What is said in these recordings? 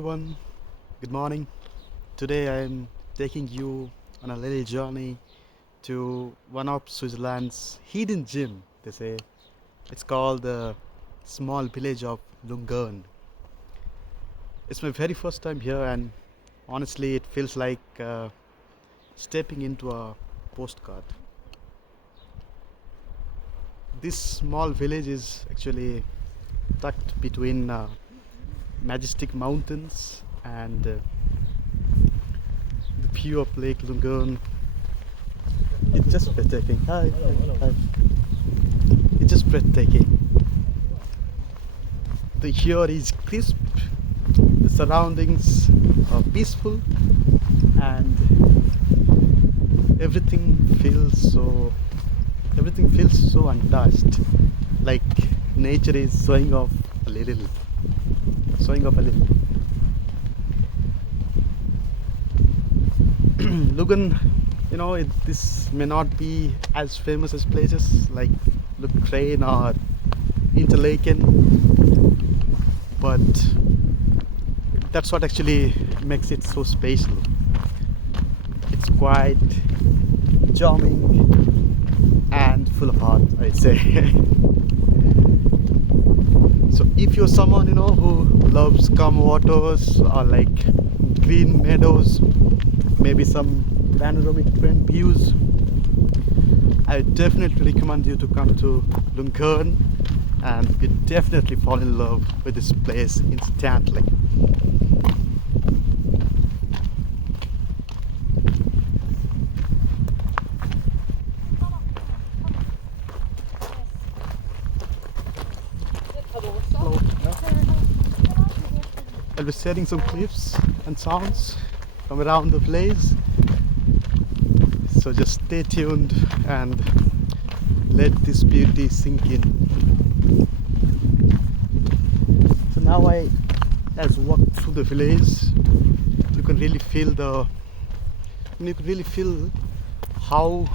everyone, good morning. Today I am taking you on a little journey to one of Switzerland's hidden gem, they say. It's called the small village of Lungern. It's my very first time here, and honestly it feels like stepping into a postcard. This small village is actually tucked between majestic mountains and the view of Lake Lungern. It's just breathtaking. Hi. Hi. It's just breathtaking. The air is crisp, the surroundings are peaceful, and everything feels so everything feels so untouched. Like nature is showing off a little. Lughan, this may not be as famous as places like Lungren or Interlaken, but that's what actually makes it so special. It's quite charming and full of heart, I'd say. So if you're someone who loves calm waters or like green meadows, maybe some panoramic views, I definitely recommend you to come to Lungern, and you definitely fall in love with this place instantly. Hello. I'll be sharing some clips and sounds from around the place, so just stay tuned and let this beauty sink in. So now as I walk through the village, you can really feel how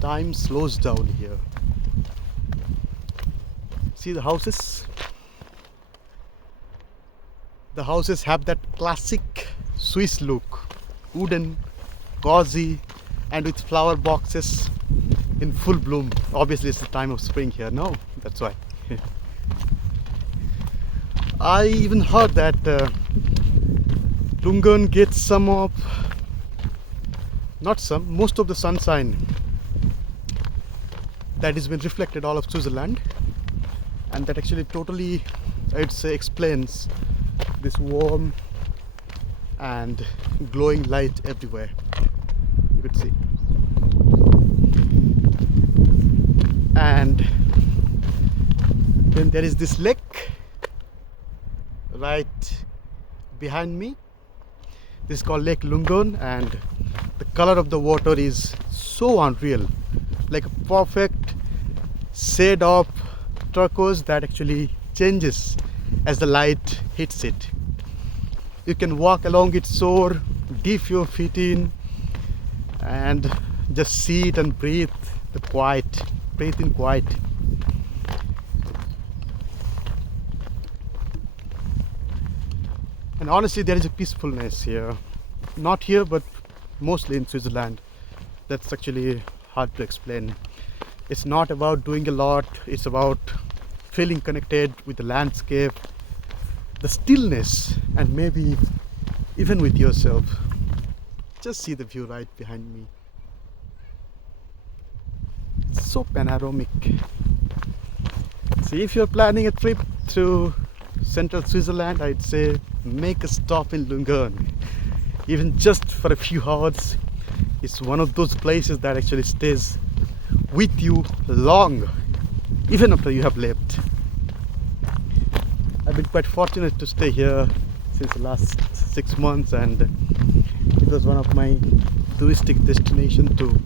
time slows down here. See the houses? The houses have that classic Swiss look, wooden, cozy, and with flower boxes in full bloom. Obviously it's the time of spring here, no? That's why. I even heard that Lungern gets most of the sunshine that has been reflected all of Switzerland, and that actually totally, I'd say, explains this warm and glowing light everywhere. You could see. And then there is this lake right behind me. This is called Lake Lungern, and the color of the water is so unreal, like a perfect shade of turquoise that actually changes as the light hits it. You can walk along its shore, dip your feet in, and just see it and breathe in quiet. And honestly, there is a peacefulness here. Not here, but mostly in Switzerland. That's actually hard to explain. It's not about doing a lot, it's about feeling connected with the landscape, the stillness, and maybe even with yourself. Just see the view right behind me. It's so panoramic. See, if you're planning a trip through central Switzerland, I'd say make a stop in Lungern. Even just for a few hours. It's one of those places that actually stays with you long, even after you have left. I've been quite fortunate to stay here since the last 6 months, and it was one of my touristic destinations to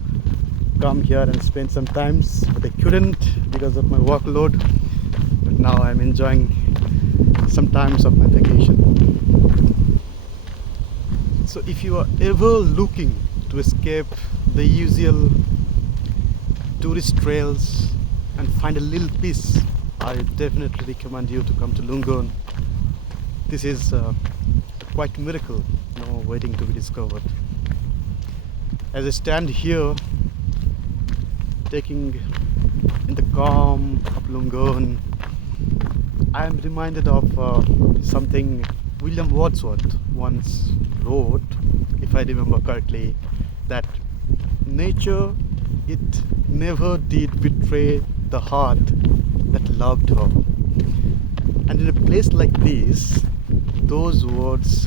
come here and spend some time, but I couldn't because of my workload. But now I'm enjoying some times of my vacation. So if you are ever looking to escape the usual tourist trails and find a little peace, I definitely recommend you to come to Lungern. this is quite miracle, waiting to be discovered. As I stand here, taking in the calm of Lungern, I am reminded of something William Wordsworth once wrote, if I remember correctly, that nature, it never did betray the heart that loved her. And in a place like this, those words,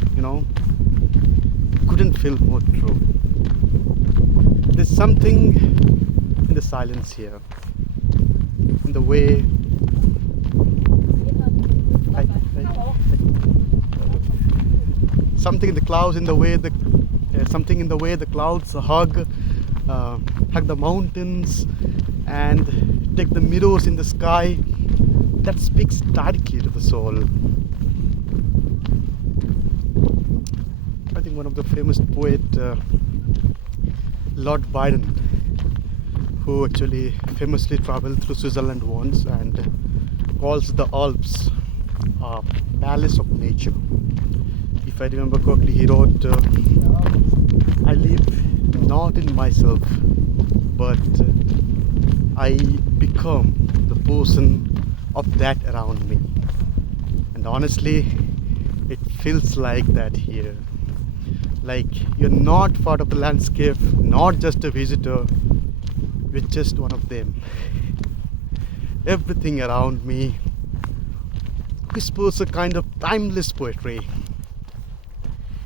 couldn't feel more true. There's something in the silence here, in the way something in the clouds, in the way something in the way the clouds hug the mountains and take the mirrors in the sky, that speaks directly to the soul. I think one of the famous poet, Lord Byron, who actually famously traveled through Switzerland once and calls the Alps a palace of nature. If I remember correctly, he wrote, I live not in myself, but I become the person of that around me. And honestly, it feels like that here. Like you're not part of the landscape, not just a visitor, you're just one of them. Everything around me whispers a kind of timeless poetry.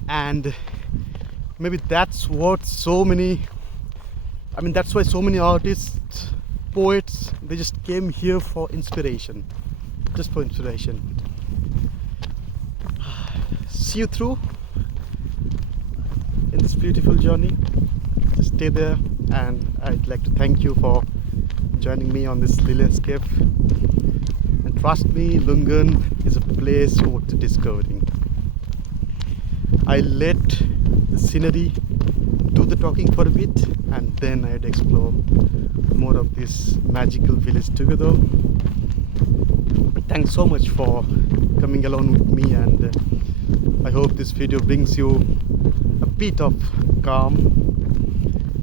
And maybe that's what that's why so many artists, poets, they just came here for inspiration. Just for inspiration. See you through in this beautiful journey. Just stay there, and I'd like to thank you for joining me on this little escape. And trust me, Lungern is a place worth discovering. I let the scenery do the talking for a bit, and then I'd explore more of this magical village together. Thanks so much for coming along with me, and I hope this video brings you a bit of calm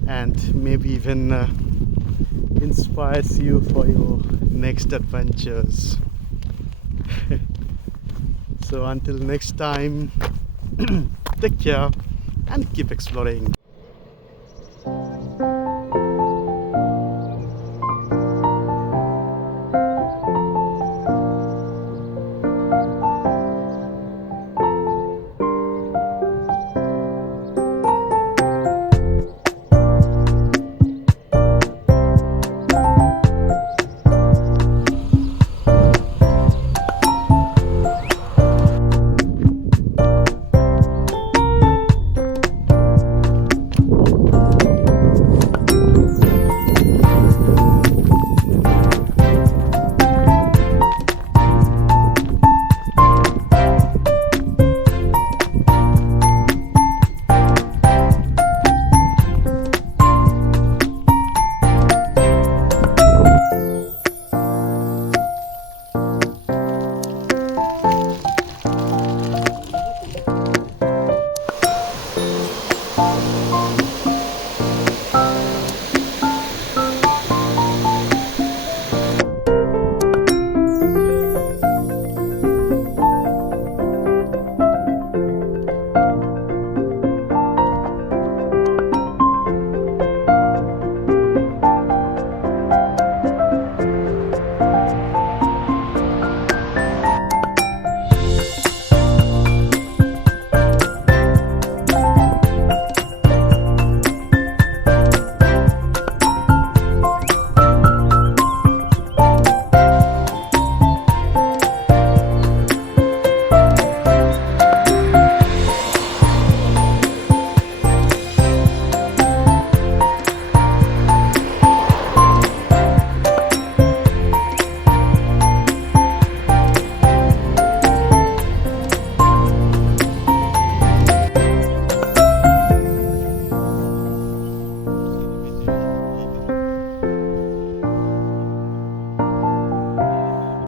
and maybe even inspires you for your next adventures. So until next time, take care and keep exploring.